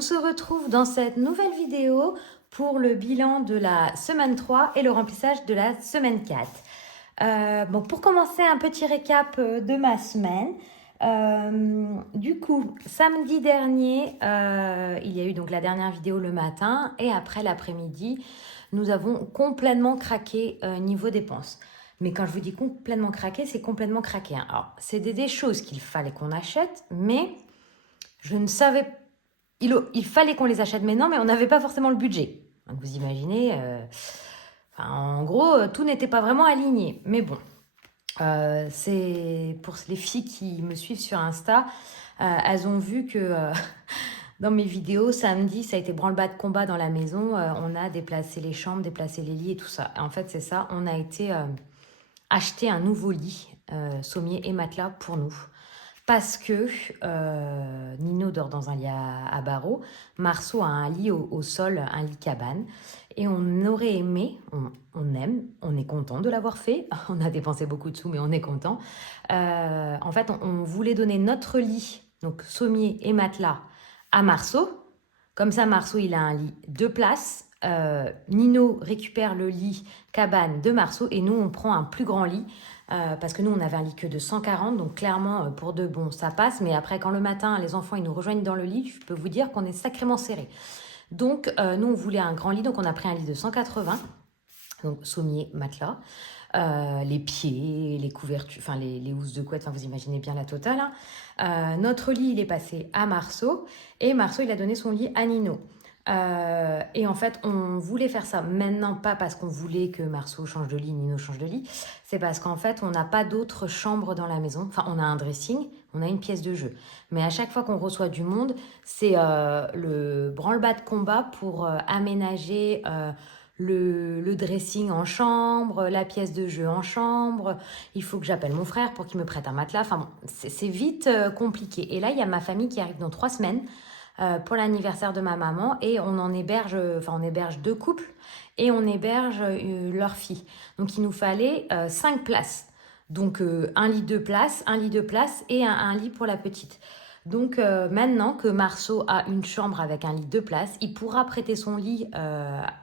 On se retrouve dans cette nouvelle vidéo pour le bilan de la semaine 3 et le remplissage de la semaine 4. Bon, pour commencer, un petit récap de ma semaine. Du coup, samedi dernier, il y a eu donc la dernière vidéo le matin et après l'après-midi, nous avons complètement craqué niveau dépenses. Mais quand je vous dis complètement craqué, c'est complètement craqué, hein. Alors, c'est des choses qu'il fallait qu'on achète, mais je ne savais pas. Il fallait qu'on les achète maintenant, mais on n'avait pas forcément le budget. Donc vous imaginez, en gros, tout n'était pas vraiment aligné. Mais bon, c'est pour les filles qui me suivent sur Insta, elles ont vu que dans mes vidéos, samedi, ça a été branle-bas de combat dans la maison. On a déplacé les chambres, déplacé les lits et tout ça. Et en fait, c'est ça, on a été acheter un nouveau lit, sommier et matelas pour nous. Parce que Nino dort dans un lit à barreaux, Marceau a un lit au sol, un lit cabane. Et on aurait aimé, on aime, on est content de l'avoir fait. On a dépensé beaucoup de sous, mais on est content. En fait, on voulait donner notre lit, donc sommier et matelas, à Marceau. Comme ça, Marceau, il a un lit 2 places. Nino récupère le lit cabane de Marceau et nous, on prend un plus grand lit. Parce que nous, on avait un lit que de 140, donc clairement, pour deux, bon, ça passe. Mais après, quand le matin, les enfants, ils nous rejoignent dans le lit, je peux vous dire qu'on est sacrément serré. Donc, nous, on voulait un grand lit, donc on a pris un lit de 180, donc sommier, matelas, les pieds, les couvertures, enfin les housses de couette, vous imaginez bien la totale, hein. Notre lit, il est passé à Marceau, et Marceau, il a donné son lit à Nino. Et en fait, on voulait faire ça maintenant, pas parce qu'on voulait que Marceau change de lit, Nino change de lit, c'est parce qu'en fait, on n'a pas d'autres chambres dans la maison. Enfin, on a un dressing, on a une pièce de jeu. Mais à chaque fois qu'on reçoit du monde, c'est le branle-bas de combat pour aménager le dressing en chambre, la pièce de jeu en chambre. Il faut que j'appelle mon frère pour qu'il me prête un matelas. Enfin bon, c'est vite compliqué. Et là, il y a ma famille qui arrive dans 3 semaines. Pour l'anniversaire de ma maman et on héberge 2 couples et on héberge leur fille. Donc il nous fallait 5 places. Donc un lit de place, un lit de place et un lit pour la petite. Donc maintenant que Marceau a une chambre avec un lit de place, il pourra prêter son lit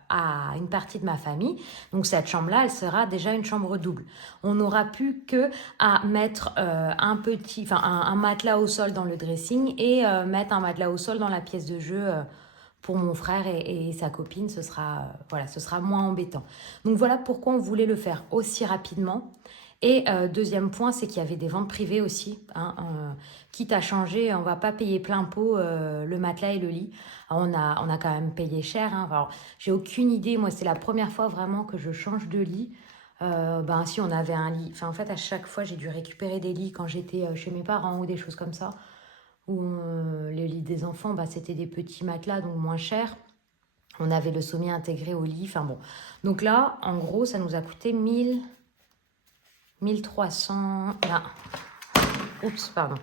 à une partie de ma famille. Donc cette chambre-là, elle sera déjà une chambre double. On n'aura plus que à mettre un matelas au sol dans le dressing et mettre un matelas au sol dans la pièce de jeu pour mon frère et sa copine. Ce sera moins embêtant. Donc voilà pourquoi on voulait le faire aussi rapidement. Et deuxième point, c'est qu'il y avait des ventes privées aussi, hein, quitte à changer, on va pas payer plein pot le matelas et le lit. Alors, on a quand même payé cher, hein. Alors, j'ai aucune idée, moi c'est la première fois vraiment que je change de lit. Si on avait un lit, en fait à chaque fois j'ai dû récupérer des lits quand j'étais chez mes parents ou des choses comme ça, où les lits des enfants, c'était des petits matelas donc moins chers. On avait le sommier intégré au lit, donc là en gros ça nous a coûté 1300, là, oups, pardon,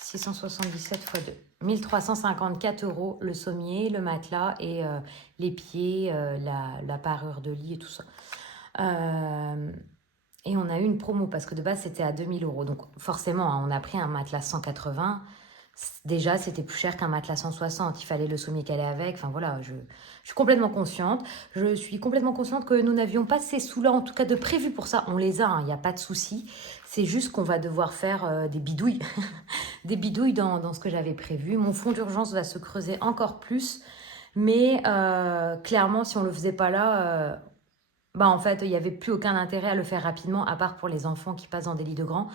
677 x 2. 1354 € le sommier, le matelas et les pieds, la parure de lit et tout ça. Et on a eu une promo parce que de base c'était à 2000 €. Donc forcément, hein, on a pris un matelas 180. Déjà, c'était plus cher qu'un matelas 160. Il fallait le sommier qu'elle est avec. Enfin voilà, je suis complètement consciente. Je suis complètement consciente que nous n'avions pas ces sous-là, en tout cas de prévu pour ça. On les a, hein, il n'y a pas de souci. C'est juste qu'on va devoir faire des bidouilles. Des bidouilles dans ce que j'avais prévu. Mon fonds d'urgence va se creuser encore plus. Mais clairement, si on ne le faisait pas là, en fait, il n'y avait plus aucun intérêt à le faire rapidement, à part pour les enfants qui passent dans des lits de grands.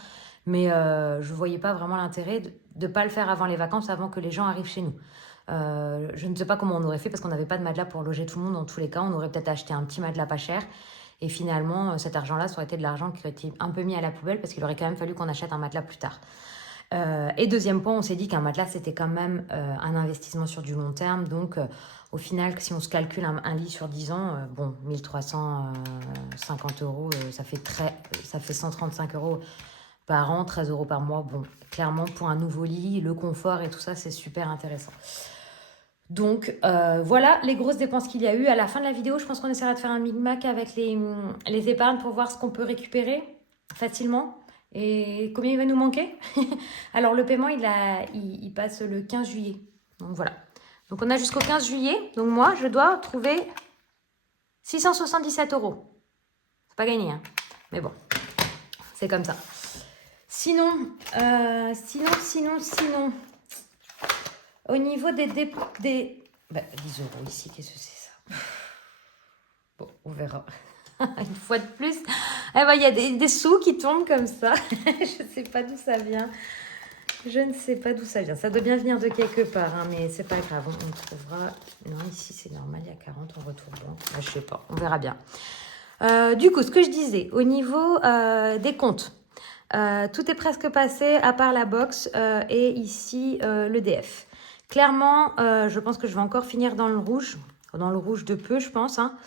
Mais je ne voyais pas vraiment l'intérêt de ne pas le faire avant les vacances, avant que les gens arrivent chez nous. Je ne sais pas comment on aurait fait parce qu'on n'avait pas de matelas pour loger tout le monde dans tous les cas. On aurait peut-être acheté un petit matelas pas cher. Et finalement, cet argent-là, ça aurait été de l'argent qui aurait été un peu mis à la poubelle parce qu'il aurait quand même fallu qu'on achète un matelas plus tard. Et deuxième point, on s'est dit qu'un matelas, c'était quand même un investissement sur du long terme. Donc, au final, si on se calcule un lit sur 10 ans, 1350 €, ça fait 135 € par an, 13 € par mois. Bon, clairement, pour un nouveau lit, le confort et tout ça, c'est super intéressant. Donc, voilà les grosses dépenses qu'il y a eu. À la fin de la vidéo, je pense qu'on essaiera de faire un micmac avec les épargnes pour voir ce qu'on peut récupérer facilement. Et combien il va nous manquer? Alors, le paiement, il passe le 15 juillet. Donc, voilà. Donc, on a jusqu'au 15 juillet. Donc, moi, je dois trouver 677 €. C'est pas gagné, hein. Mais bon, c'est comme ça. Sinon, sinon, au niveau des 10 € ici, qu'est-ce que c'est ça? Bon, on verra. Une fois de plus, eh ben, il y a des sous qui tombent comme ça. Je ne sais pas d'où ça vient. Je ne sais pas d'où ça vient. Ça doit bien venir de quelque part, hein, mais c'est pas grave. On trouvera. Non, ici c'est normal, il y a 40 en retour banque. Je ne sais pas, on verra bien. Du coup, ce que je disais, au niveau des comptes, tout est presque passé à part la box et ici l'EDF. Clairement, je pense que je vais encore finir dans le rouge de peu, je pense. Hein.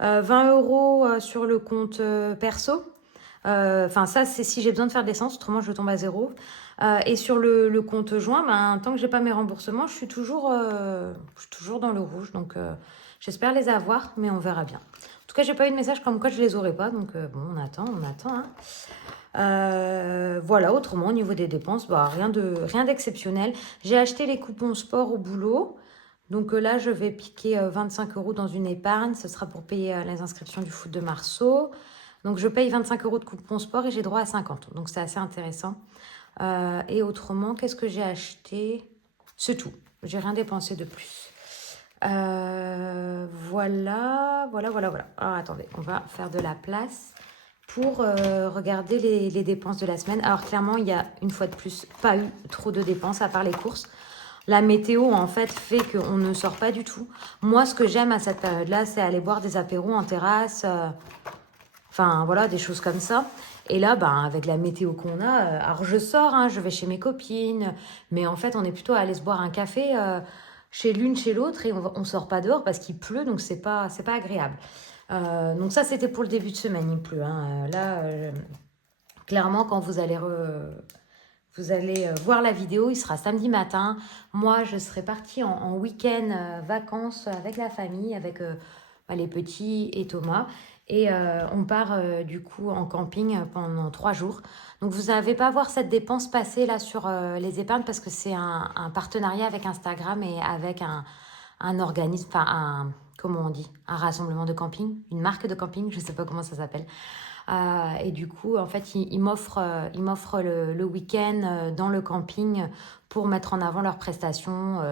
20 € sur le compte perso. Enfin, ça, c'est si j'ai besoin de faire de l'essence, autrement je tombe à 0. Et sur le compte joint, ben, tant que j'ai pas mes remboursements, je suis toujours dans le rouge. Donc, j'espère les avoir, mais on verra bien. En tout cas, j'ai pas eu de message comme quoi je les aurais pas. Donc, bon, on attend. Hein. Voilà, autrement, au niveau des dépenses, bah, rien d'exceptionnel. J'ai acheté les coupons sport au boulot. Donc là, je vais piquer 25 € dans une épargne. Ce sera pour payer les inscriptions du foot de Marceau. Donc, je paye 25 € de coupon sport et j'ai droit à 50. Donc, c'est assez intéressant. Et autrement, qu'est-ce que j'ai acheté? C'est tout. J'ai rien dépensé de plus. Voilà. Alors, attendez, on va faire de la place pour regarder les dépenses de la semaine. Alors, clairement, il y a, une fois de plus, pas eu trop de dépenses à part les courses. La météo, en fait, fait qu'on ne sort pas du tout. Moi, ce que j'aime à cette période-là, c'est aller boire des apéros en terrasse. Enfin, voilà, des choses comme ça. Et là, ben, avec la météo qu'on a, alors je sors, hein, je vais chez mes copines, mais en fait, on est plutôt à aller se boire un café chez l'une, chez l'autre, et on sort pas dehors parce qu'il pleut, donc c'est pas agréable. Donc ça, c'était pour le début de semaine, il pleut. Hein. Là, clairement, quand vous allez voir la vidéo, il sera samedi matin. Moi, je serai partie en week-end vacances avec la famille, avec les petits et Thomas. Et on part du coup en camping pendant 3 jours. Donc, vous n'avez pas à voir cette dépense passer là sur les épargnes parce que c'est un partenariat avec Instagram et avec un organisme, enfin comment on dit, un rassemblement de camping, une marque de camping, je ne sais pas comment ça s'appelle. Et du coup, en fait, ils m'offrent le week-end dans le camping pour mettre en avant leurs prestations,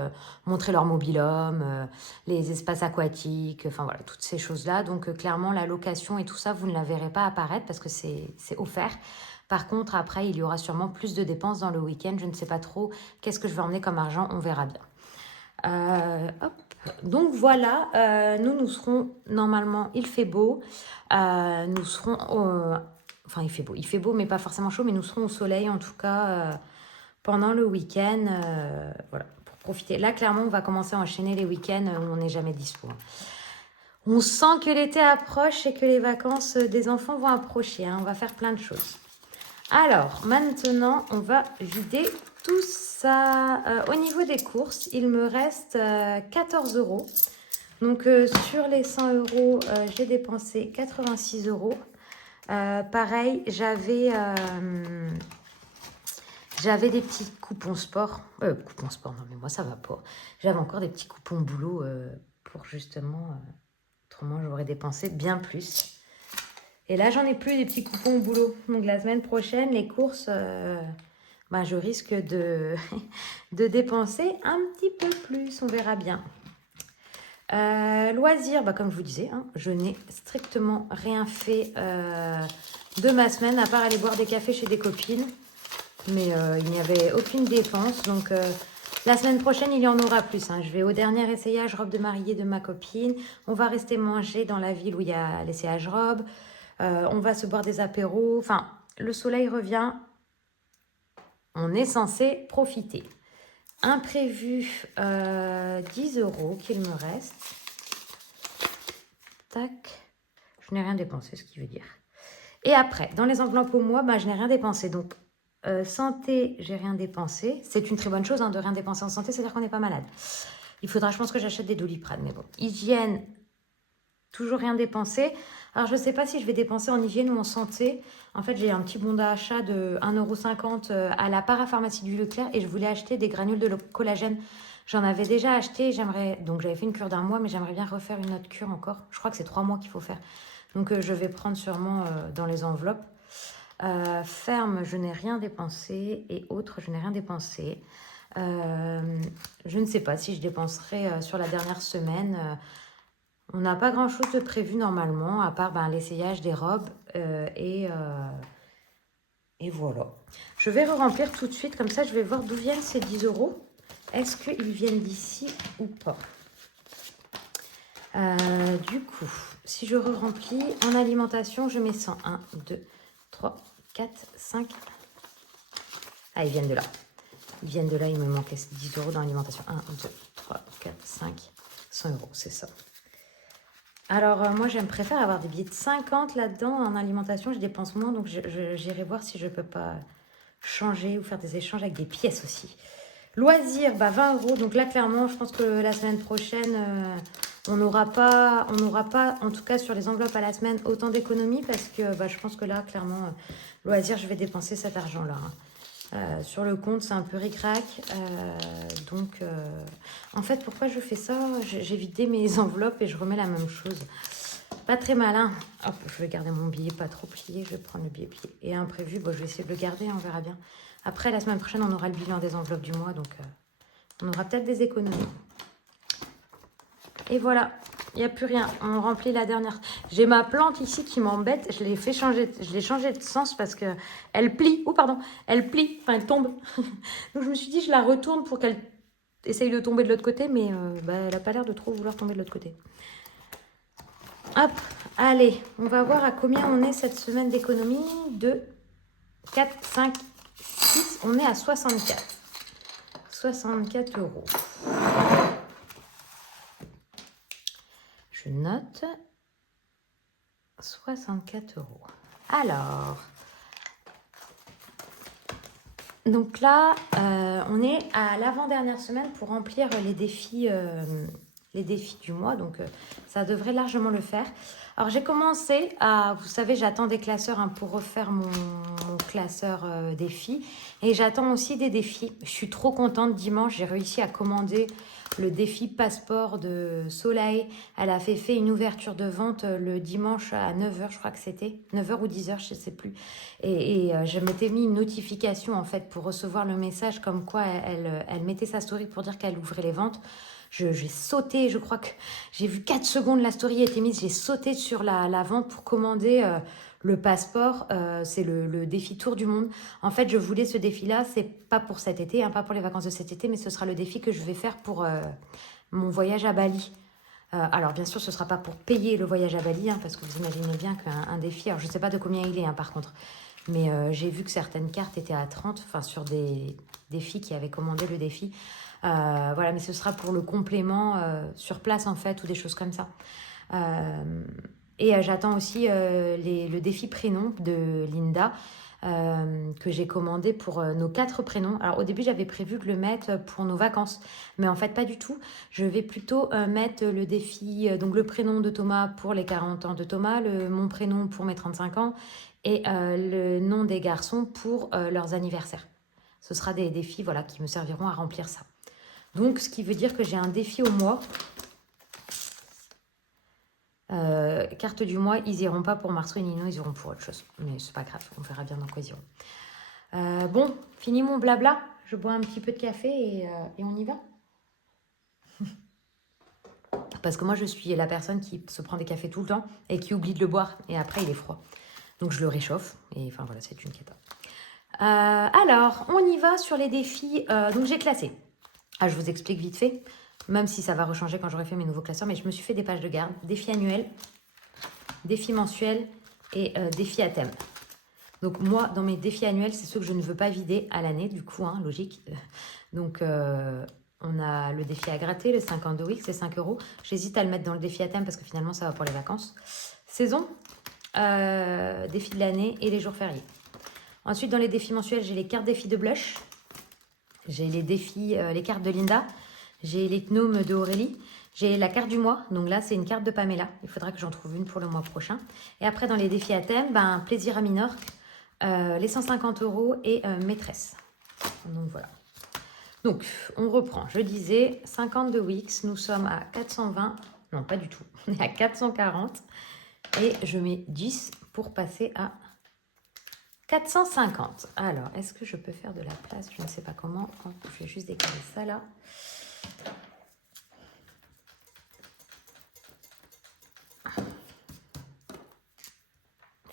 montrer leur mobil-home, les espaces aquatiques, enfin voilà, toutes ces choses-là. Donc, clairement, la location et tout ça, vous ne la verrez pas apparaître parce que c'est offert. Par contre, après, il y aura sûrement plus de dépenses dans le week-end. Je ne sais pas trop qu'est-ce que je vais emmener comme argent, on verra bien. Hop. Donc voilà, nous serons normalement, il fait beau, nous serons, enfin il fait beau mais pas forcément chaud, mais nous serons au soleil en tout cas pendant le week-end, voilà, pour profiter. Là clairement on va commencer à enchaîner les week-ends où on n'est jamais dispo. On sent que l'été approche et que les vacances des enfants vont approcher, hein, on va faire plein de choses. Alors, maintenant, on va vider tout ça. Au niveau des courses, il me reste 14 €. Donc, sur les 100 €, j'ai dépensé 86 €. Pareil, j'avais des petits coupons sport. Coupons sport, non mais moi, ça va pas. J'avais encore des petits coupons boulot pour justement... autrement, j'aurais dépensé bien plus. Et là, j'en ai plus des petits coupons au boulot. Donc, la semaine prochaine, les courses, je risque de dépenser un petit peu plus. On verra bien. Loisirs, comme je vous disais, hein, je n'ai strictement rien fait de ma semaine, à part aller boire des cafés chez des copines. Mais il n'y avait aucune dépense. Donc, la semaine prochaine, il y en aura plus. Hein. Je vais au dernier essayage robe de mariée de ma copine. On va rester manger dans la ville où il y a l'essayage robe. On va se boire des apéros. Enfin, le soleil revient. On est censé profiter. Imprévu, 10 € qu'il me reste. Tac. Je n'ai rien dépensé, ce qui veut dire. Et après, dans les enveloppes au mois, je n'ai rien dépensé. Donc, santé, j'ai rien dépensé. C'est une très bonne chose de rien dépenser en santé, c'est-à-dire qu'on n'est pas malade. Il faudra, je pense que j'achète des Doliprane, mais bon. Hygiène, toujours rien dépensé. Alors, je ne sais pas si je vais dépenser en hygiène ou en santé. En fait, j'ai un petit bon d'achat de 1,50 € à la parapharmacie du Leclerc et je voulais acheter des granules de collagène J'en avais déjà acheté, donc j'avais fait une cure d'un mois, mais j'aimerais bien refaire une autre cure encore. Je crois que c'est 3 mois qu'il faut faire. Donc je vais prendre sûrement dans les enveloppes. Ferme, je n'ai rien dépensé. Et autres, je n'ai rien dépensé. Je ne sais pas si je dépenserai sur la dernière semaine. On n'a pas grand-chose de prévu normalement, à part l'essayage des robes. Et voilà. Je vais remplir tout de suite, comme ça je vais voir d'où viennent ces 10 euros. Est-ce qu'ils viennent d'ici ou pas? Du coup, si je remplis en alimentation, je mets 100. 1, 2, 3, 4, 5. Ah, ils viennent de là. Ils viennent de là, il me manquait 10 euros dans l'alimentation. 1, 2, 3, 4, 5, 100 euros, c'est ça. Alors, moi, préfère avoir des billets de 50 là-dedans. En alimentation, je dépense moins, donc j'irai voir si je peux pas changer ou faire des échanges avec des pièces aussi. Loisirs, 20 euros. Donc là, clairement, je pense que la semaine prochaine, on n'aura pas, en tout cas sur les enveloppes à la semaine, autant d'économies parce que je pense que là, clairement, loisirs, je vais dépenser cet argent-là. Sur le compte, c'est un peu ric-rac. En fait, pourquoi je fais ça? J'ai vidé mes enveloppes et je remets la même chose. Pas très malin. Hop, je vais garder mon billet pas trop plié. Je vais prendre le billet plié. Et imprévu, je vais essayer de le garder, on verra bien. Après, la semaine prochaine, on aura le bilan des enveloppes du mois, donc on aura peut-être des économies. Et voilà, il n'y a plus rien. On remplit la dernière. J'ai ma plante ici qui m'embête. Je l'ai changé de sens parce que elle plie. Oh, pardon. Elle plie. Enfin, elle tombe. Donc, je me suis dit, je la retourne pour qu'elle essaye de tomber de l'autre côté. Mais elle n'a pas l'air de trop vouloir tomber de l'autre côté. Hop. Allez, on va voir à combien on est cette semaine d'économie. 2, 4, 5, 6. On est à 64. 64 euros. Je note 64 euros. Alors, donc là, on est à l'avant-dernière semaine pour remplir les défis du mois. Donc, ça devrait largement le faire. Alors, j'ai commencé à... Vous savez, j'attends des classeurs pour refaire mon classeur défi. Et j'attends aussi des défis. Je suis trop contente. Dimanche, j'ai réussi à commander le défi passeport de Soleil. Elle a fait une ouverture de vente le dimanche à 9 h, je crois que c'était. 9 h ou 10 h, je ne sais plus. Et je m'étais mis une notification, en fait, pour recevoir le message comme quoi elle mettait sa story pour dire qu'elle ouvrait les ventes. J'ai sauté, je crois que j'ai vu 4 secondes, la story était mise, j'ai sauté sur la vente pour commander le passeport. C'est le défi Tour du Monde. En fait, je voulais ce défi-là, c'est pas pour cet été, pas pour les vacances de cet été, mais ce sera le défi que je vais faire pour mon voyage à Bali. Alors, bien sûr, ce ne sera pas pour payer le voyage à Bali, parce que vous imaginez bien qu'un défi, alors je ne sais pas de combien il est, par contre, mais j'ai vu que certaines cartes étaient à 30, sur des filles qui avaient commandé le défi. Voilà, mais ce sera pour le complément sur place, en fait, ou des choses comme ça. Et j'attends aussi le défi prénom de Linda, que j'ai commandé pour nos 4 prénoms. Alors, au début, j'avais prévu de le mettre pour nos vacances, mais en fait, pas du tout. Je vais plutôt mettre le défi, donc le prénom de Thomas pour les 40 ans de Thomas, mon prénom pour mes 35 ans, et le nom des garçons pour leurs anniversaires. Ce sera des défis, voilà, qui me serviront à remplir ça. Donc, ce qui veut dire que j'ai un défi au mois. Carte du mois, ils iront pas pour Marceau et Nino, ils iront pour autre chose. Mais c'est pas grave, on verra bien dans quoi ils iront. Bon, fini mon blabla. Je bois un petit peu de café et on y va. Parce que moi, je suis la personne qui se prend des cafés tout le temps et qui oublie de le boire. Et après, il est froid. Donc, je le réchauffe. Et enfin, voilà, c'est une cata. Alors, on y va sur les défis. Donc, j'ai classé. Je vous explique vite fait. Même si ça va rechanger quand j'aurai fait mes nouveaux classeurs. Mais je me suis fait des pages de garde. Défi annuel, défi mensuel et défi à thème. Donc, moi, dans mes défis annuels, c'est ceux que je ne veux pas vider à l'année, du coup, logique. Donc, on a le défi à gratter, le 52 weeks, c'est 5 euros. J'hésite à le mettre dans le défi à thème parce que finalement, ça va pour les vacances. Saison, défi de l'année et les jours fériés. Ensuite, dans les défis mensuels, j'ai les cartes défis de Blush. J'ai les défis, les cartes de Linda. J'ai les gnomes de Aurélie. J'ai la carte du mois. Donc là, c'est une carte de Pamela. Il faudra que j'en trouve une pour le mois prochain. Et après, dans les défis à thème, plaisir à Minorque, les 150 euros et maîtresse. Donc voilà. Donc, on reprend. Je disais 50 de Wix. Nous sommes à 420. Non, pas du tout. On est à 440. Et je mets 10 pour passer à 450. Alors, est-ce que je peux faire de la place? Je ne sais pas comment. Je vais juste décaler ça là.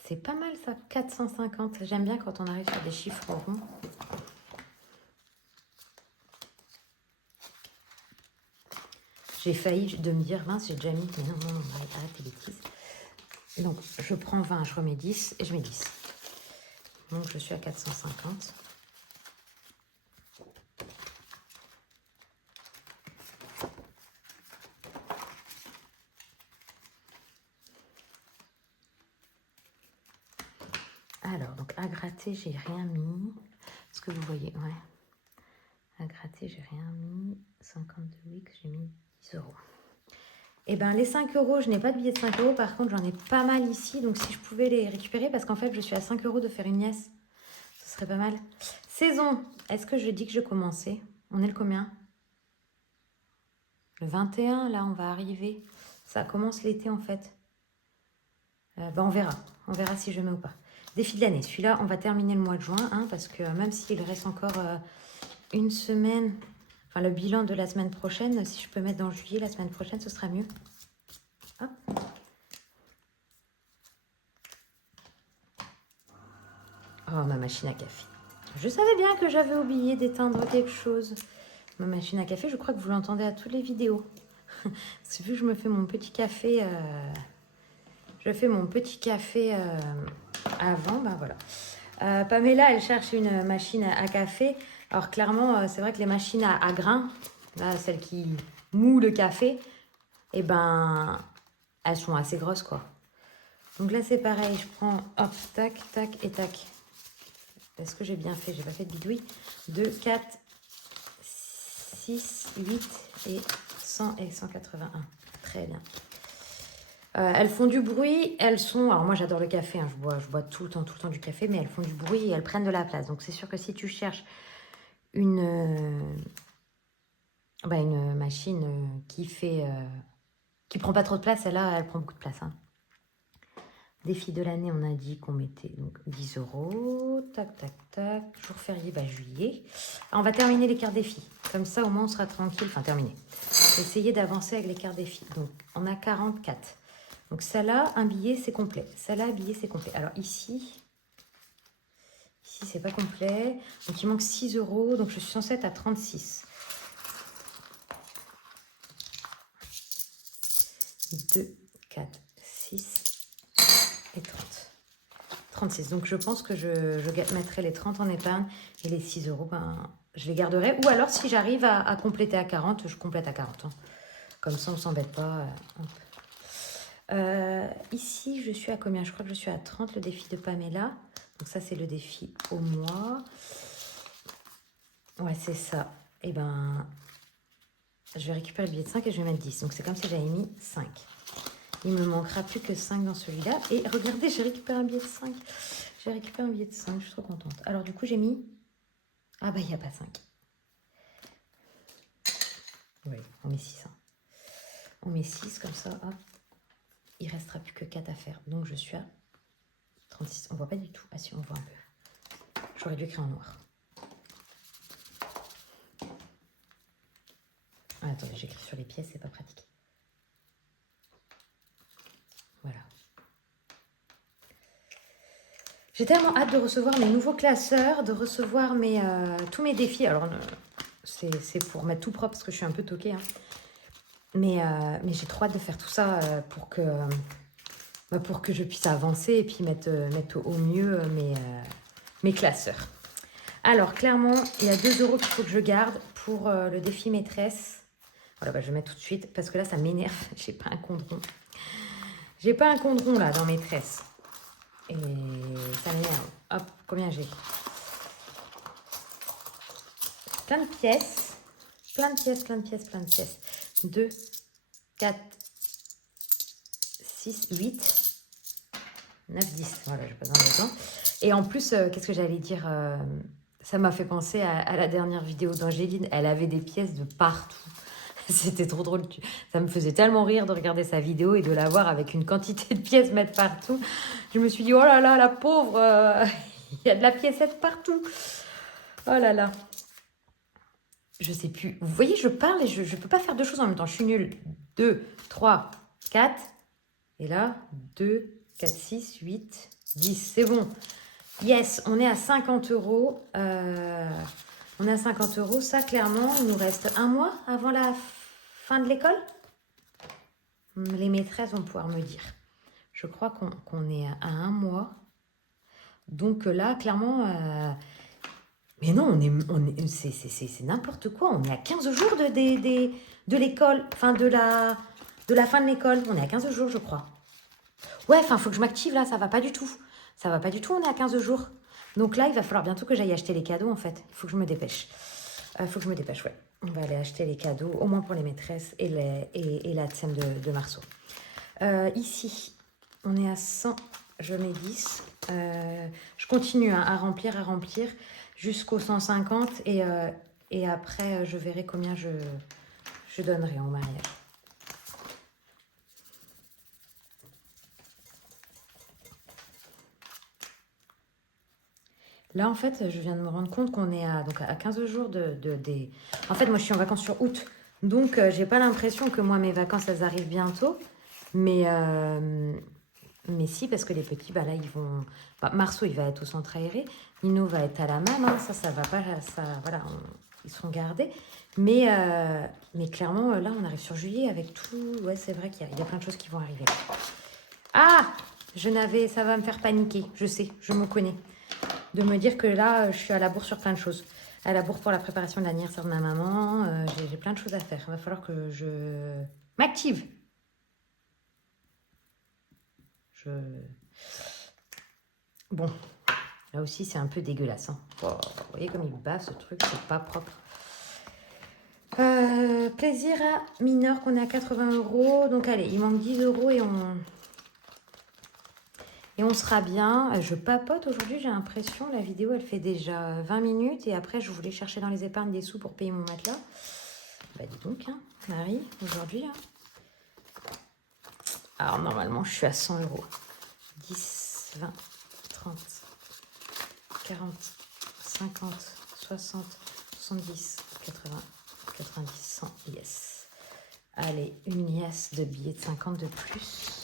C'est pas mal ça, 450. J'aime bien quand on arrive sur des chiffres ronds. J'ai failli de me dire 20, j'ai déjà mis. Mais non, arrête tes bêtises. Donc, je prends 20, je remets 10 et je mets 10. Donc, je suis à 450. Alors, donc, à gratter, j'ai rien mis. Est-ce que vous voyez? Ouais. À gratter, j'ai rien mis. 52 Wix, j'ai mis 10 euros. Eh bien, les 5 euros, je n'ai pas de billet de 5 euros. Par contre, j'en ai pas mal ici. Donc, si je pouvais les récupérer, parce qu'en fait, je suis à 5 euros de faire une liesse. Ce serait pas mal. Saison, est-ce que je dis que je commençais? On est le combien? Le 21, là, on va arriver. Ça commence l'été, en fait. On verra. On verra si je mets ou pas. Défi de l'année. Celui-là, on va terminer le mois de juin, hein, parce que même s'il reste encore une semaine, enfin le bilan de la semaine prochaine, si je peux mettre dans juillet, la semaine prochaine, ce sera mieux. Hop. Oh, ma machine à café. Je savais bien que j'avais oublié d'éteindre quelque chose. Ma machine à café, je crois que vous l'entendez à toutes les vidéos. C'est vu que je me fais mon petit café... Je fais mon petit café avant, ben voilà. Pamela, elle cherche une machine à café. Alors clairement, c'est vrai que les machines à grains, là, celles qui mouent le café, eh ben, elles sont assez grosses, quoi. Donc là, c'est pareil, je prends, hop, tac, tac et tac. Est-ce que j'ai bien fait? J'ai pas fait de bidouille. 2, 4, 6, 8 et 100 et 181. Très bien. Elles font du bruit, elles sont... Alors moi j'adore le café, hein, je bois tout le temps du café, mais elles font du bruit et elles prennent de la place. Donc c'est sûr que si tu cherches une machine qui fait... qui prend pas trop de place, celle-là, elle prend beaucoup de place. Hein. Défi de l'année, on a dit qu'on mettait donc 10 euros. Tac, tac, tac. Jour férié, juillet. Alors, on va terminer les cartes défis. Comme ça, au moins, on sera tranquille. Enfin, terminé. Essayez d'avancer avec les cartes défis. Donc, on a 44. Donc, celle-là, un billet, c'est complet. Celle-là, un billet, c'est complet. Alors, ici, c'est pas complet. Donc, il manque 6 euros. Donc, je suis censée être à 36. 2, 4, 6 et 30. 36. Donc, je pense que je mettrai les 30 en épargne et les 6 euros, je les garderai. Ou alors, si j'arrive à compléter à 40, je complète à 40. Hein. Comme ça, on ne s'embête pas. Ici, je suis à combien? Je crois que je suis à 30, le défi de Pamela. Donc, ça, c'est le défi au mois. Ouais, c'est ça. Et je vais récupérer le billet de 5 et je vais mettre 10. Donc, c'est comme si j'avais mis 5. Il me manquera plus que 5 dans celui-là. Et regardez, j'ai récupéré un billet de 5. J'ai récupéré un billet de 5. Je suis trop contente. Alors, du coup, j'ai mis... Ah, il n'y a pas 5. Oui, on met 6. Hein. On met 6, comme ça, hop. Il ne restera plus que 4 à faire. Donc, je suis à 36. On ne voit pas du tout. Ah si, on voit un peu. J'aurais dû écrire en noir. Ah, attendez, j'écris sur les pièces, c'est pas pratique. Voilà. J'ai tellement hâte de recevoir mes nouveaux classeurs, de recevoir tous mes défis. Alors, c'est pour mettre tout propre parce que je suis un peu toquée. Hein. Mais j'ai trop hâte de faire tout ça pour que je puisse avancer et puis mettre au mieux mes classeurs. Alors, clairement, il y a 2 euros qu'il faut que je garde pour le défi maîtresse. Voilà, je vais mettre tout de suite parce que là, ça m'énerve. J'ai pas un compte rond. J'ai pas un compte rond là dans maîtresse. Et ça m'énerve. Hop, combien j'ai? Plein de pièces. Plein de pièces, plein de pièces, plein de pièces. 2, 4, 6, 8, 9, 10. Voilà, je pas besoin de temps. Et en plus, qu'est-ce que j'allais dire Ça m'a fait penser à la dernière vidéo d'Angéline. Elle avait des pièces de partout. C'était trop drôle. Ça me faisait tellement rire de regarder sa vidéo et de la voir avec une quantité de pièces mettre partout. Je me suis dit, oh là là, la pauvre, il y a de la piécette partout. Oh là là. Je sais plus. Vous voyez, je parle et je ne peux pas faire deux choses en même temps. Je suis nulle. 2, 3, 4. Et là, 2, 4, 6, 8, 10. C'est bon. Yes, on est à 50 euros. On est à 50 euros. Ça, clairement, il nous reste un mois avant la fin de l'école. Les maîtresses vont pouvoir me dire. Je crois qu'on est à un mois. Donc là, clairement... mais non, c'est n'importe quoi. On est à 15 jours de l'école. Enfin, de la fin de l'école. On est à 15 jours, je crois. Ouais, enfin, il faut que je m'active là. Ça va pas du tout. Ça va pas du tout. On est à 15 jours. Donc là, il va falloir bientôt que j'aille acheter les cadeaux, en fait. Il faut que je me dépêche. Il faut que je me dépêche, ouais. On va aller acheter les cadeaux, au moins pour les maîtresses et la scène de Marceau. Ici, on est à 100. Je mets 10. Je continue à remplir jusqu'au 150 et après je verrai combien je donnerai en mariage. Là, en fait, je viens de me rendre compte qu'on est à 15 jours des... En fait, moi, je suis en vacances sur août. Donc, j'ai pas l'impression que moi, mes vacances, elles arrivent bientôt. Mais si, parce que les petits, bah là, ils vont... Bah, Marceau, il va être au centre aéré. Nino va être à la MAM. Hein. Ça va pas... Ça, voilà, ils seront gardés. Mais clairement, là, on arrive sur juillet avec tout... Ouais, c'est vrai qu'il y a plein de choses qui vont arriver. Ah! Ça va me faire paniquer. Je sais, je me connais. De me dire que là, je suis à la bourre sur plein de choses. À la bourre pour la préparation de l'anniversaire de ma maman. J'ai plein de choses à faire. Il va falloir que je m'active. Bon, là aussi, c'est un peu dégueulasse. Hein. Oh, vous voyez comme il bat ce truc, c'est pas propre. Plaisir à mineur qu'on est à 80 euros. Donc allez, il manque 10 euros et on sera bien. Je papote aujourd'hui, j'ai l'impression. La vidéo, elle fait déjà 20 minutes. Et après, je voulais chercher dans les épargnes des sous pour payer mon matelas. Bah dis donc, hein, Marie, aujourd'hui. Hein. Alors normalement, je suis à 100 euros. 10, 20, 30, 40, 50, 60, 70, 80, 90, 100. Yes. Allez, une liasse de billets de 50 de plus.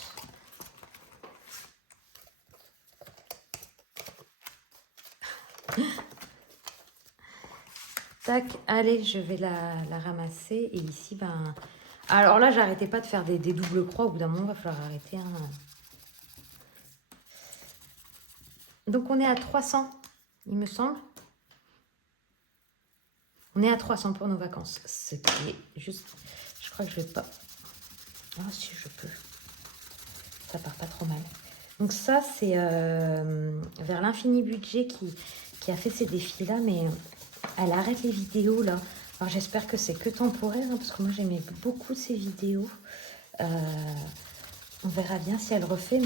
Tac, allez, je vais la ramasser. Et ici, ben... Alors là, j'arrêtais pas de faire des doubles croix. Au bout d'un moment, il va falloir arrêter. Hein. Donc, on est à 300, il me semble. On est à 300 pour nos vacances. Ce qui est juste... Je crois que je vais pas... Ah, si, je peux. Ça part pas trop mal. Donc ça, c'est vers l'infini budget qui a fait ces défis-là. Mais elle arrête les vidéos, là. Alors, j'espère que c'est que temporaire, hein, parce que moi, j'aimais beaucoup ces vidéos. On verra bien si elle refait,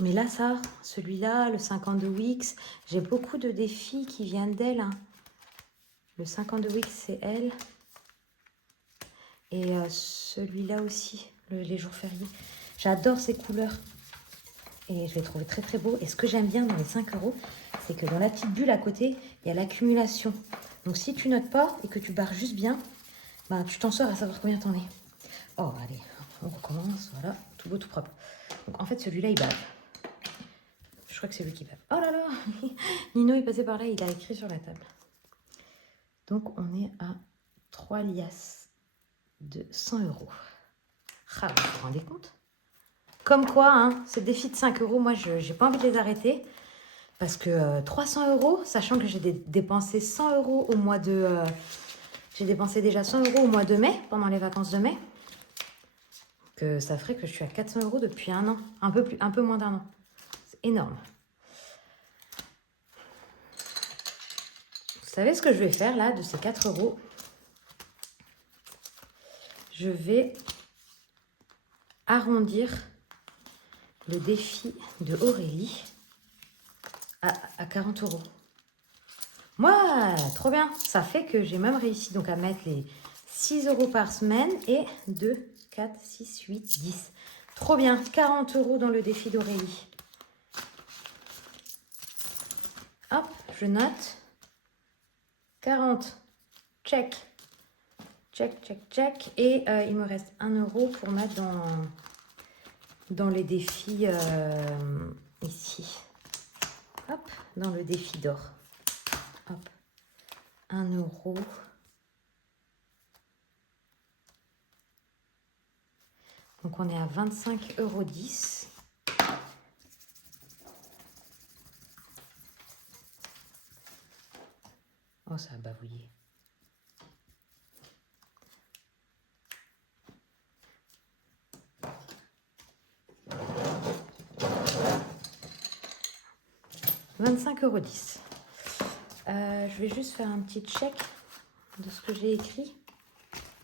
mais là, ça, celui-là, le 52 Wix, j'ai beaucoup de défis qui viennent d'elle. Hein. Le 52 Wix, c'est elle. Et celui-là aussi, les jours fériés. J'adore ces couleurs. Et je les trouve très très beaux. Et ce que j'aime bien dans les 5 euros, c'est que dans la petite bulle à côté, il y a l'accumulation. Donc si tu notes pas et que tu barres juste bien, bah, tu t'en sors à savoir combien t'en es. Oh, allez, on recommence. Voilà, tout beau, tout propre. Donc en fait, celui-là, il bave. Je crois que c'est lui qui bave. Oh là là Nino est passé par là, il a écrit sur la table. Donc on est à 3 liasses de 100 euros. Ah, vous vous rendez compte? Comme quoi, hein, ces défis de 5 euros, moi, je n'ai pas envie de les arrêter. Parce que 300 euros, sachant que j'ai dépensé 100 euros au mois de... j'ai dépensé déjà 100 euros au mois de mai, pendant les vacances de mai. Que ça ferait que je suis à 400 euros depuis un an. Un peu moins d'un an. C'est énorme. Vous savez ce que je vais faire, là, de ces 4 euros? Je vais arrondir le défi de Aurélie à 40 euros. Moi, trop bien. Ça fait que j'ai même réussi donc à mettre les 6 euros par semaine et 2, 4, 6, 8, 10. Trop bien. 40 euros dans le défi d'Aurélie. Hop, je note. 40. Check. Check, check, check. Et il me reste 1 euro pour mettre dans les défis ici. Hop, dans le défi d'or. Hop, 1 euro. Donc on est à 25,10 euros. Oh, ça a bavouillé. « 25,10 €. Je vais juste faire un petit check de ce que j'ai écrit.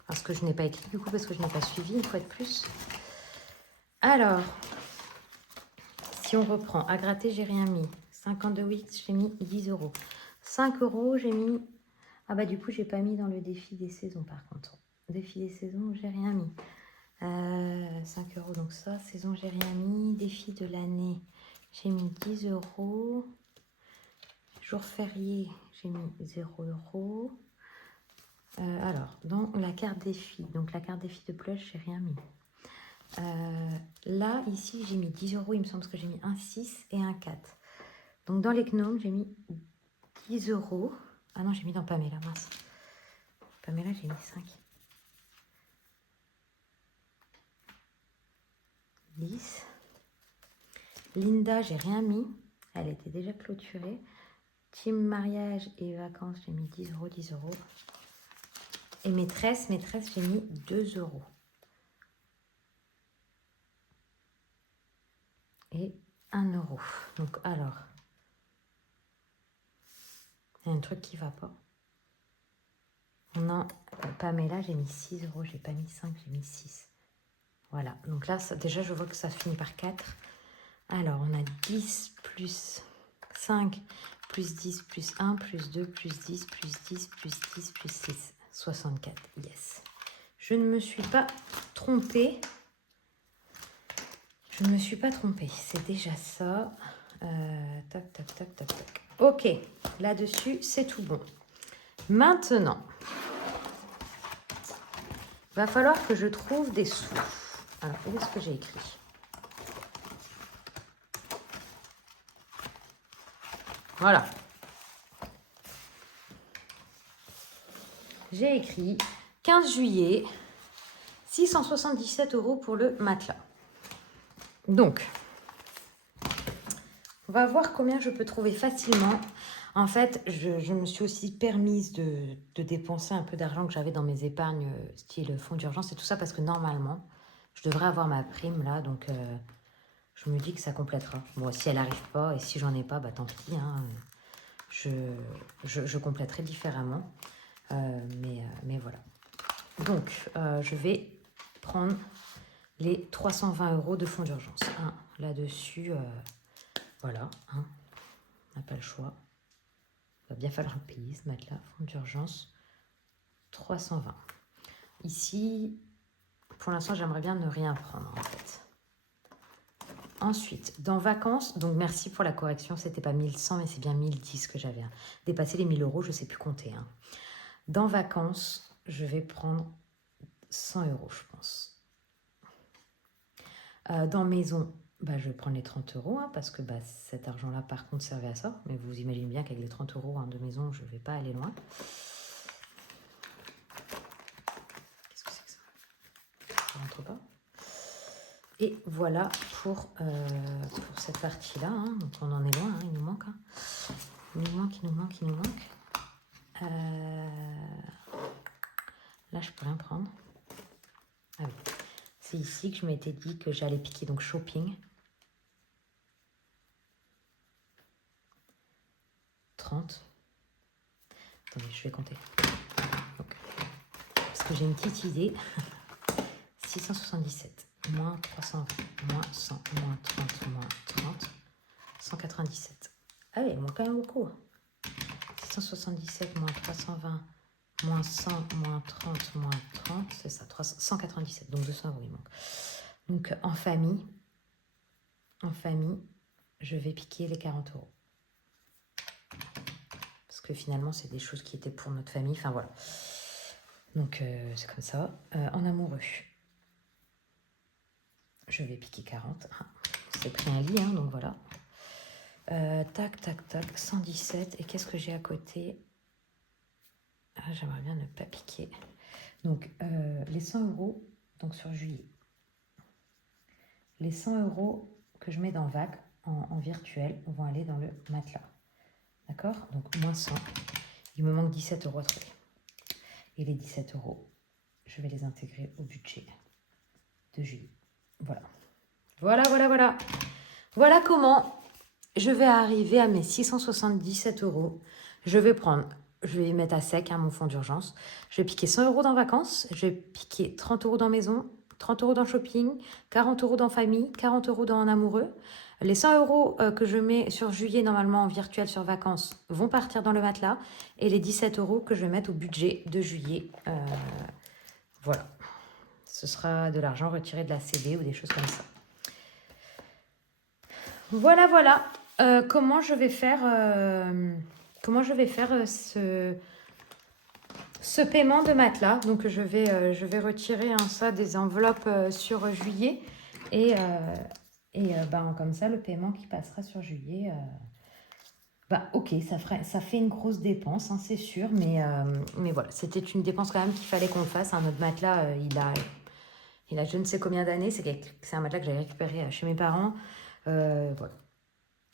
Parce que je n'ai pas écrit du coup, parce que je n'ai pas suivi une fois de plus. Alors, si on reprend, à gratter, j'ai rien mis. 52 weeks, j'ai mis 10 euros. 5 euros, j'ai mis... Ah bah du coup, j'ai pas mis dans le défi des saisons par contre. Défi des saisons, j'ai rien mis. 5 euros, donc ça, saison, j'ai rien mis. Défi de l'année, j'ai mis 10 euros. Jour férié, j'ai mis 0 euros. Alors, dans la carte défi, donc la carte défi de plush, j'ai rien mis. Là, ici, j'ai mis 10 euros, il me semble que j'ai mis un 6 et un 4. Donc, dans les gnomes, j'ai mis 10 euros. Ah non, j'ai mis dans Pamela, mince. Pamela, j'ai mis 5. 10. Linda, j'ai rien mis. Elle était déjà clôturée. Team mariage et vacances, j'ai mis 10 euros, 10 euros. Et maîtresse, j'ai mis 2 euros. Et 1 euro. Donc, alors, il y a un truc qui va pas. Non, Pamela, j'ai mis 6 euros. J'ai pas mis 5, j'ai mis 6. Voilà. Donc là, ça, déjà, je vois que ça finit par 4. Alors, on a 10 plus 5, plus 10, plus 1, plus 2, plus 10, plus 10, plus 10, plus 6. 64. Yes. Je ne me suis pas trompée. Je ne me suis pas trompée. C'est déjà ça. Tac, tac, tac, tac, tac. Ok. Là-dessus, c'est tout bon. Maintenant, va falloir que je trouve des sous. Alors, où est-ce que j'ai écrit? Voilà. J'ai écrit 15 juillet, 677 euros pour le matelas. Donc, on va voir combien je peux trouver facilement. En fait, je me suis aussi permise de dépenser un peu d'argent que j'avais dans mes épargnes, style fonds d'urgence et tout ça, parce que normalement, je devrais avoir ma prime là, donc je me dis que ça complétera. Bon, si elle n'arrive pas et si j'en ai pas, bah tant pis, hein, je compléterai différemment. Mais voilà. Donc, je vais prendre les 320 euros de fonds d'urgence. Là-dessus, voilà, hein, on n'a pas le choix. Il va bien falloir le payer, ce matelas, fonds d'urgence, 320. Ici, pour l'instant, j'aimerais bien ne rien prendre, en fait. Ensuite, dans vacances, donc merci pour la correction, c'était pas 1100, mais c'est bien 1010 que j'avais. Dépassé les 1000 euros, je ne sais plus compter. Hein. Dans vacances, je vais prendre 100 euros, je pense. Dans maison, bah, je vais prendre les 30 euros, hein, parce que bah, cet argent-là, par contre, servait à ça. Mais vous imaginez bien qu'avec les 30 euros hein, de maison, je ne vais pas aller loin. Qu'est-ce que c'est que ça? Ça rentre pas. Et voilà pour cette partie-là. Hein. Donc, on en est loin, hein, il nous manque. Hein. Il nous manque. Là, je peux rien prendre. Ah oui. C'est ici que je m'étais dit que j'allais piquer, donc shopping. 30. Attendez, je vais compter. Donc, parce que j'ai une petite idée. 677, moins 320, moins 100, moins 30, moins 30, 197. Ah oui, il manque quand même beaucoup. 677 moins 320 moins 100 moins 30 moins 30, c'est ça, 197, donc 200 euros il manque. Donc en famille, je vais piquer les 40 euros. Parce que finalement, c'est des choses qui étaient pour notre famille. Enfin, voilà. Donc, c'est comme ça. En amoureux, je vais piquer 40. Ah, c'est pris un lit, hein, donc voilà. Tac, tac, tac, 117. Et qu'est-ce que j'ai à côté? Ah, j'aimerais bien ne pas piquer. Donc, les 100 euros, donc sur juillet. Les 100 euros que je mets dans VAC en virtuel vont aller dans le matelas. D'accord? Donc, moins 100. Il me manque 17 euros à trouver. Et les 17 euros, je vais les intégrer au budget de juillet. Voilà. Voilà comment je vais arriver à mes 677 euros. Je vais mettre à sec mon fonds d'urgence. Je vais piquer 100 euros dans vacances. Je vais piquer 30 euros dans maison, 30 euros dans shopping, 40 euros dans famille, 40 euros dans amoureux. Les 100 euros que je mets sur juillet, normalement en virtuel sur vacances, vont partir dans le matelas. Et les 17 euros que je vais mettre au budget de juillet, voilà. Ce sera de l'argent retiré de la CB ou des choses comme ça. Voilà. Comment je vais faire, ce paiement de matelas. Donc, je vais retirer ça des enveloppes sur juillet. Et comme ça, le paiement qui passera sur juillet... ok, ça fait une grosse dépense, hein, c'est sûr. Mais voilà, c'était une dépense quand même qu'il fallait qu'on fasse. Notre matelas, il a je ne sais combien d'années. C'est un matelas que j'avais récupéré chez mes parents. Voilà.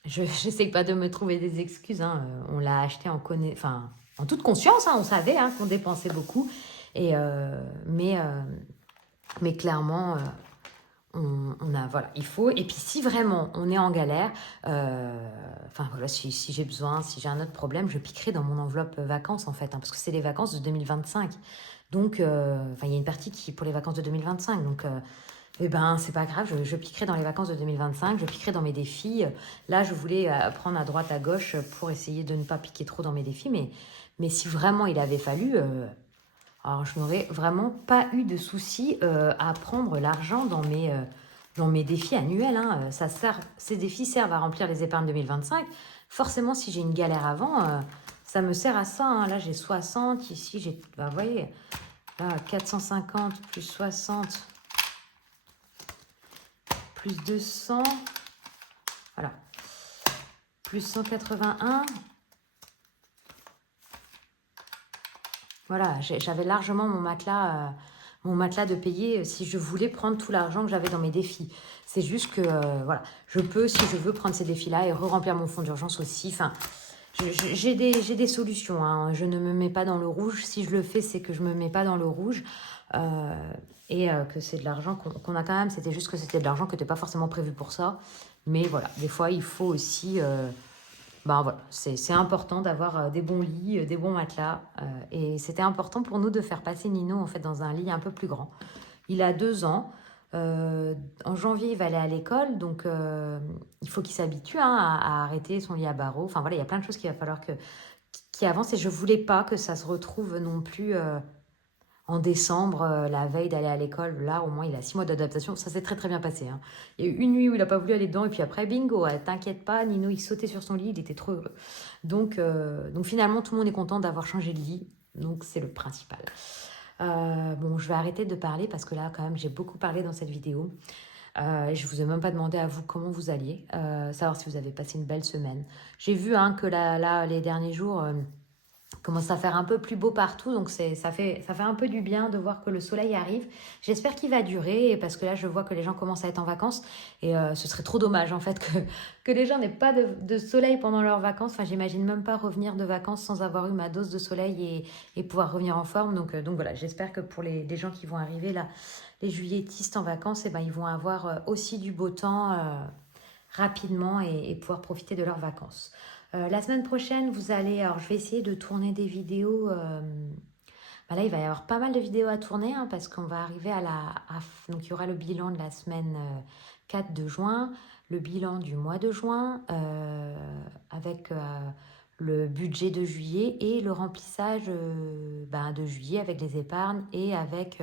Je n'essaie pas de me trouver des excuses. Hein. On l'a acheté en toute conscience. Hein. On savait qu'on dépensait beaucoup. Mais clairement, voilà, il faut. Et puis si vraiment on est en galère, voilà, si j'ai besoin, si j'ai un autre problème, je piquerai dans mon enveloppe vacances en fait. Parce que c'est les vacances de 2025. Donc, il y a une partie qui est pour les vacances de 2025. Donc, c'est pas grave, je piquerai dans les vacances de 2025, je piquerai dans mes défis. Là, je voulais prendre à droite, à gauche pour essayer de ne pas piquer trop dans mes défis. Mais si vraiment il avait fallu, alors je n'aurais vraiment pas eu de souci à prendre l'argent dans mes défis annuels. Hein. Ces défis servent à remplir les épargnes 2025. Forcément, si j'ai une galère avant, ça me sert à ça. Hein. Là, j'ai 60, ici, j'ai... vous voyez, là, 450 plus 60... plus 200, voilà, plus 181. Voilà, j'avais largement mon matelas de payer si je voulais prendre tout l'argent que j'avais dans mes défis. C'est juste que, voilà, je peux, si je veux, prendre ces défis-là et re-remplir mon fonds d'urgence aussi. Enfin, j'ai des solutions. Hein. Je ne me mets pas dans le rouge. Si je le fais, c'est que je ne me mets pas dans le rouge. Que c'est de l'argent qu'on a quand même. C'était juste que c'était de l'argent qui n'était pas forcément prévu pour ça. Mais voilà, des fois, il faut aussi... voilà, c'est important d'avoir des bons lits, des bons matelas. Et c'était important pour nous de faire passer Nino en fait, dans un lit un peu plus grand. Il a 2 ans. En janvier, il va aller à l'école. Donc, il faut qu'il s'habitue à arrêter son lit à barreaux. Enfin, voilà, il y a plein de choses qu'il va falloir qui avancent. Et je ne voulais pas que ça se retrouve non plus... en décembre, la veille d'aller à l'école, là, au moins, il a 6 mois d'adaptation. Ça s'est très, très bien passé. Hein. Il y a eu une nuit où il n'a pas voulu aller dedans. Et puis après, bingo, t'inquiète pas, Nino, il sautait sur son lit. Il était trop heureux. Donc finalement, tout le monde est content d'avoir changé de lit. Donc, c'est le principal. Je vais arrêter de parler parce que là, quand même, j'ai beaucoup parlé dans cette vidéo. Je vous ai même pas demandé à vous comment vous alliez. Savoir si vous avez passé une belle semaine. J'ai vu que là, les derniers jours... commence à faire un peu plus beau partout, donc ça fait un peu du bien de voir que le soleil arrive. J'espère qu'il va durer, parce que là, je vois que les gens commencent à être en vacances, et ce serait trop dommage, en fait, que les gens n'aient pas de soleil pendant leurs vacances. Enfin, j'imagine même pas revenir de vacances sans avoir eu ma dose de soleil et pouvoir revenir en forme. Donc voilà, j'espère que pour les gens qui vont arriver, là, les juilletistes en vacances, ils vont avoir aussi du beau temps rapidement et pouvoir profiter de leurs vacances. La semaine prochaine, alors je vais essayer de tourner des vidéos. Là, il va y avoir pas mal de vidéos à tourner parce qu'on va arriver donc il y aura le bilan de la semaine 4 de juin, le bilan du mois de juin, avec le budget de juillet et le remplissage de juillet avec les épargnes et avec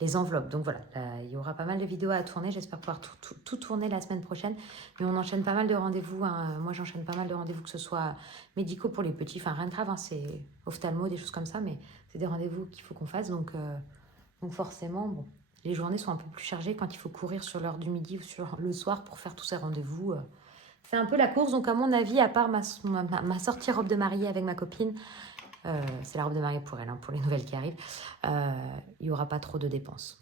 les enveloppes. Donc voilà, là, il y aura pas mal de vidéos à tourner. J'espère pouvoir tout tourner la semaine prochaine. Mais on enchaîne pas mal de rendez-vous. Hein. Moi, j'enchaîne pas mal de rendez-vous, que ce soit médicaux pour les petits. Enfin, rien de grave, hein, c'est ophtalmo, des choses comme ça. Mais c'est des rendez-vous qu'il faut qu'on fasse. Donc forcément, bon, les journées sont un peu plus chargées quand il faut courir sur l'heure du midi ou sur le soir pour faire tous ces rendez-vous. C'est un peu la course. Donc à mon avis, à part ma sortie robe de mariée avec ma copine, c'est la robe de mariée pour elle, hein, pour les nouvelles qui arrivent, il n'y aura pas trop de dépenses.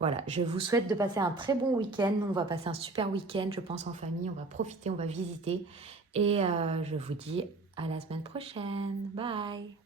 Voilà, je vous souhaite de passer un très bon week-end. On va passer un super week-end, je pense, en famille. On va profiter, on va visiter. Et je vous dis à la semaine prochaine. Bye!